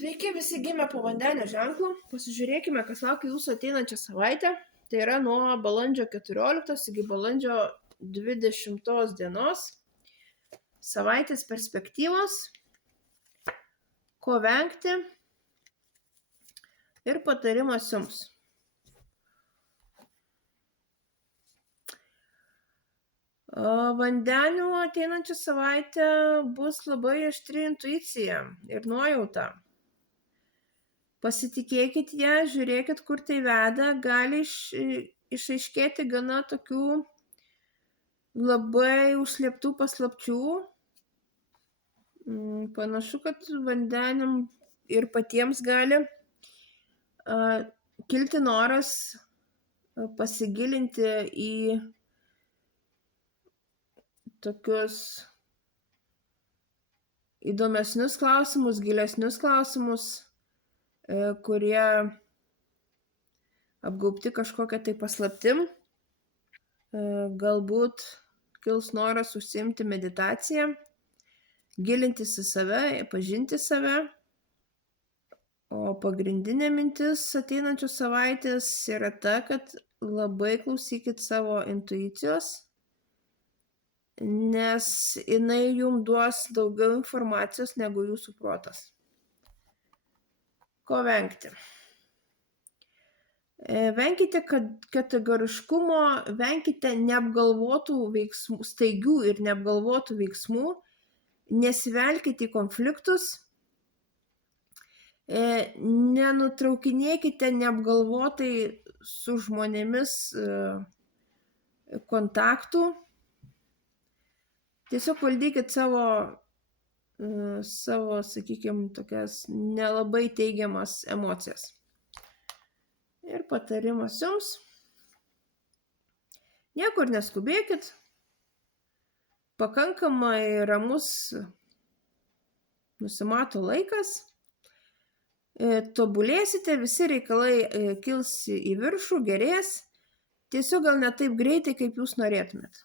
Sveiki, visi gimę po vandenio ženklu. Pasižiūrėkime, kas laukia jūsų ateinančią savaitę. Tai yra nuo balandžio 14 iki balandžio 20 dienos. Savaitės perspektyvos, ko vengti ir patarimas jums. Vandenių ateinančią savaitę bus labai aštri intuicija ir nuojauta. Pasitikėkit ją, žiūrėkit, kur tai veda, gali išaiškėti gana tokių labai užslėptų paslapčių. Panašu, kad vandeniam ir patiems gali kilti noras pasigilinti į tokius įdomesnius klausimus, gilesnius klausimus, kurie apgaubti kažkokią tai paslaptim. Galbūt kils noras užsiimti meditaciją, gilintis į save, pažinti save. O pagrindinė mintis ateinančios savaitės yra ta, kad labai klausykit savo intuicijos, nes jinai jums duos daugiau informacijos negu jūsų protas. Ko vengti? Venkite kategoriškumo, venkite neapgalvotų veiksmų, staigių ir neapgalvotų veiksmų, nesivelkite į konfliktus, nenutraukinėkite neapgalvotai su žmonėmis kontaktų, tiesiog valdykit savo, sakykime, tokias nelabai teigiamas emocijas. Ir patarimas jums. Niekur neskubėkit. Pakankamai ramus nusimato laikas. Tobulėsite, visi reikalai kils į viršų, gerės. Tiesiog gal ne taip greitai, kaip jūs norėtumėt.